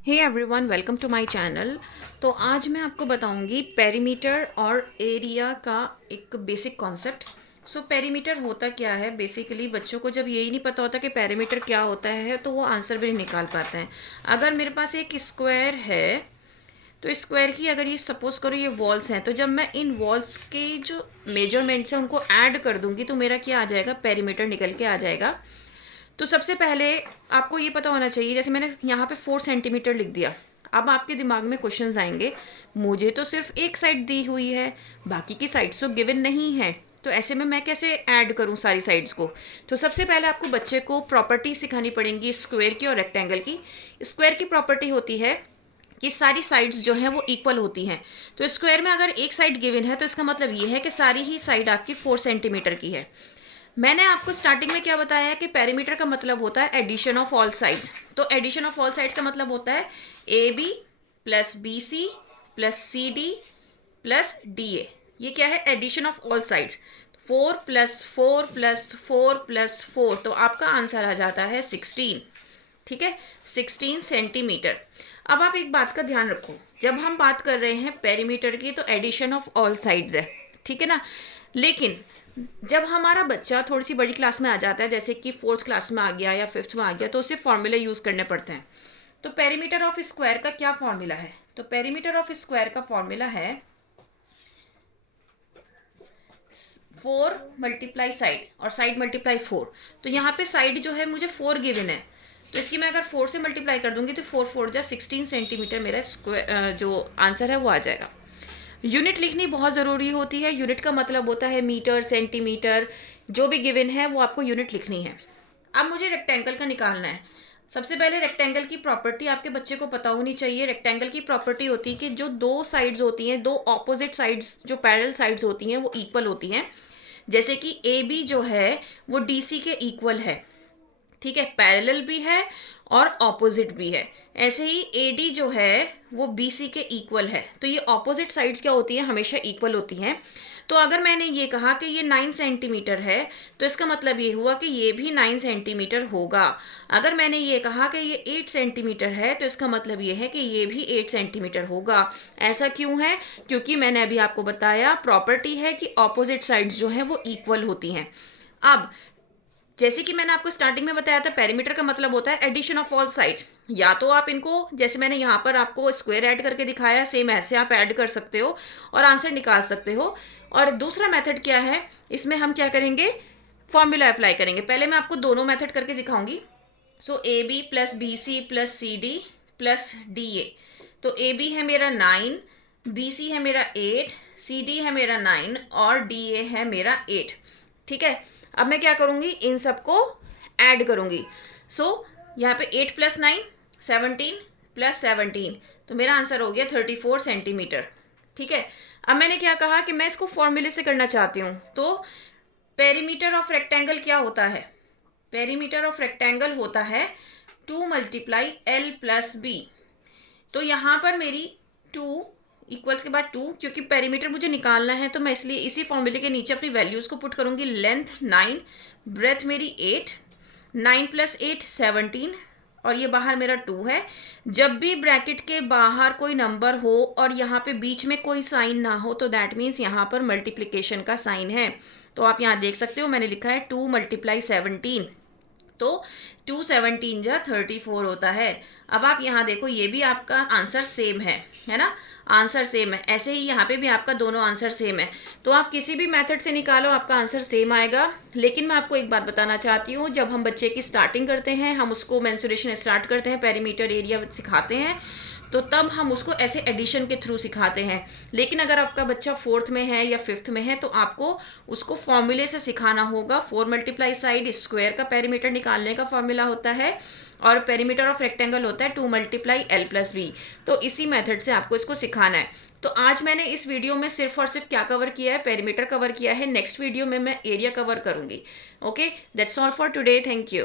Hey everyone, welcome to my channel. तो आज मैं आपको बताऊंगी पेरीमीटर और एरिया का एक बेसिक कॉन्सेप्ट। सो पेरीमीटर होता क्या है? बेसिकली बच्चों को जब यही नहीं पता होता कि पेरीमीटर क्या होता है तो वो आंसर भी नहीं निकाल पाते हैं। अगर मेरे पास एक स्क्वायर है तो स्क्वायर की अगर ये सपोज करो ये वॉल्स हैं, तो जब मैं इन वॉल्स के जो मेजरमेंट्स हैं उनको ऐड कर दूंगी तो मेरा क्या आ जाएगा? पेरीमीटर निकल के आ जाएगा। तो सबसे पहले आपको ये पता होना चाहिए, जैसे मैंने यहाँ पे 4 सेंटीमीटर लिख दिया। अब आपके दिमाग में क्वेश्चंस आएंगे, मुझे तो सिर्फ एक साइड दी हुई है, बाकी की साइड्स तो गिवन नहीं है, तो ऐसे में मैं कैसे ऐड करूँ सारी साइड्स को? तो सबसे पहले आपको बच्चे को प्रॉपर्टी सिखानी पड़ेंगी स्क्वायर की और रेक्टेंगल की। स्क्वायर की प्रॉपर्टी होती है कि सारी साइड्स जो हैं वो इक्वल होती हैं। तो स्क्वायर में अगर एक साइड गिवन है तो इसका मतलब ये है कि सारी ही साइड आपकी 4 सेंटीमीटर की है। मैंने आपको स्टार्टिंग में क्या बताया कि पेरीमीटर का मतलब होता है एडिशन ऑफ ऑल साइड्स। तो एडिशन ऑफ ऑल साइड्स का मतलब होता है A B plus B C plus C D plus D A. ये क्या है? Addition of all sides. 4 + 4 + 4 + 4, तो आपका आंसर आ जाता है 16। ठीक है, 16 सेंटीमीटर। अब आप एक बात का ध्यान रखो, जब हम बात कर रहे हैं पेरीमीटर की तो एडिशन ऑफ ऑल साइड्स है, ठीक है ना। लेकिन जब हमारा बच्चा थोड़ी सी बड़ी क्लास में आ जाता है, जैसे कि 4th क्लास में आ गया या 5th में आ गया, तो उसे फॉर्मूला यूज़ करने पड़ते हैं। तो पेरीमीटर ऑफ स्क्वायर का क्या फॉर्मूला है? तो पेरीमीटर ऑफ स्क्वायर का फॉर्मूला है 4 × साइड, और साइड मल्टीप्लाई 4। तो यहाँ पे साइड जो है मुझे 4 गिवन है, तो इसकी मैं अगर 4 से मल्टीप्लाई कर दूंगी तो 4 × 4 = 16 सेंटीमीटर मेरा स्क्वायर जो आंसर है वो आ जाएगा। यूनिट लिखनी बहुत ज़रूरी होती है। यूनिट का मतलब होता है मीटर, सेंटीमीटर, जो भी गिवन है वो आपको यूनिट लिखनी है। अब मुझे रेक्टेंगल का निकालना है। सबसे पहले रेक्टेंगल की प्रॉपर्टी आपके बच्चे को पता होनी चाहिए। रेक्टेंगल की प्रॉपर्टी होती है कि जो दो साइड्स होती हैं, दो ऑपोजिट साइड्स जो पैरेलल साइड्स होती हैं वो इक्वल होती हैं। जैसे कि ए बी जो है वो डी सी के इक्वल है, ठीक है, पैरेलल भी है और ऑपोजिट भी है। ऐसे ही ए डी जो है वो बी सी के इक्वल है। तो ये ऑपोजिट साइड्स क्या होती हैं? हमेशा इक्वल होती हैं। तो अगर मैंने ये कहा कि ये 9 सेंटीमीटर है तो इसका मतलब ये हुआ कि ये भी 9 सेंटीमीटर होगा। अगर मैंने ये कहा कि ये 8 सेंटीमीटर है तो इसका मतलब ये है कि ये भी 8 सेंटीमीटर होगा। ऐसा क्यों है? क्योंकि मैंने अभी आपको बताया प्रॉपर्टी है कि ऑपोजिट साइड्स जो हैं वो इक्वल होती हैं। अब जैसे कि मैंने आपको स्टार्टिंग में बताया था, पेरीमीटर का मतलब होता है एडिशन ऑफ ऑल साइड्स। या तो आप इनको, जैसे मैंने यहाँ पर आपको स्क्वायर ऐड करके दिखाया, सेम ऐसे आप ऐड कर सकते हो और आंसर निकाल सकते हो। और दूसरा मेथड क्या है, इसमें हम क्या करेंगे? फॉर्मूला अप्लाई करेंगे। पहले मैं आपको दोनों मेथड करके दिखाऊंगी। So A B plus B C plus C D plus D A. तो ए बी है मेरा 9, बी सी है मेरा 8, सी डी है मेरा 9 और डी ए है मेरा 8। ठीक है, अब मैं क्या करूंगी? इन सबको ऐड करूंगी। सो यहाँ पे 8 + 9 17 + 17, तो मेरा आंसर हो गया 34 सेंटीमीटर। ठीक है, अब मैंने क्या कहा कि मैं इसको फॉर्मूले से करना चाहती हूँ। तो पेरीमीटर ऑफ रेक्टेंगल क्या होता है? पेरीमीटर ऑफ रेक्टेंगल होता है 2 × L + B। तो यहाँ पर मेरी 2 इक्वल्स के बाद 2, क्योंकि पेरीमीटर मुझे निकालना है तो मैं इसलिए इसी फॉर्मूले के नीचे अपनी वैल्यूज़ को पुट करूँगी। लेंथ 9, ब्रेथ मेरी 8, 9 + 8 17, और ये बाहर मेरा 2 है। जब भी ब्रैकेट के बाहर कोई नंबर हो और यहाँ पे बीच में कोई साइन ना हो तो दैट मीन्स यहाँ पर मल्टीप्लिकेशन का साइन है। तो आप यहाँ देख सकते हो मैंने लिखा है 2 × 17, तो 2 17 × 34 होता है। अब आप यहाँ देखो, ये भी आपका आंसर सेम है ना? आंसर सेम है। ऐसे ही यहाँ पे भी आपका दोनों आंसर सेम है। तो आप किसी भी मेथड से निकालो आपका आंसर सेम आएगा। लेकिन मैं आपको एक बात बताना चाहती हूँ, जब हम बच्चे की स्टार्टिंग करते हैं, हम उसको मेंसुरेशन स्टार्ट करते हैं, पेरीमीटर एरिया सिखाते हैं, तो तब हम उसको ऐसे एडिशन के थ्रू सिखाते हैं। लेकिन अगर आपका बच्चा 4th में है या 5th में है तो आपको उसको फॉर्मूले से सिखाना होगा। 4 × साइड, स्क्वायर का पेरीमीटर निकालने का फॉर्मूला होता है और पेरीमीटर ऑफ रेक्टेंगल होता है 2 × L + B। तो इसी मेथड से आपको इसको सिखाना है। तो आज मैंने इस वीडियो में सिर्फ और सिर्फ क्या कवर किया है? पेरीमीटर कवर किया है। नेक्स्ट वीडियो में मैं एरिया कवर करूंगी। Okay, that's all for today. Thank you.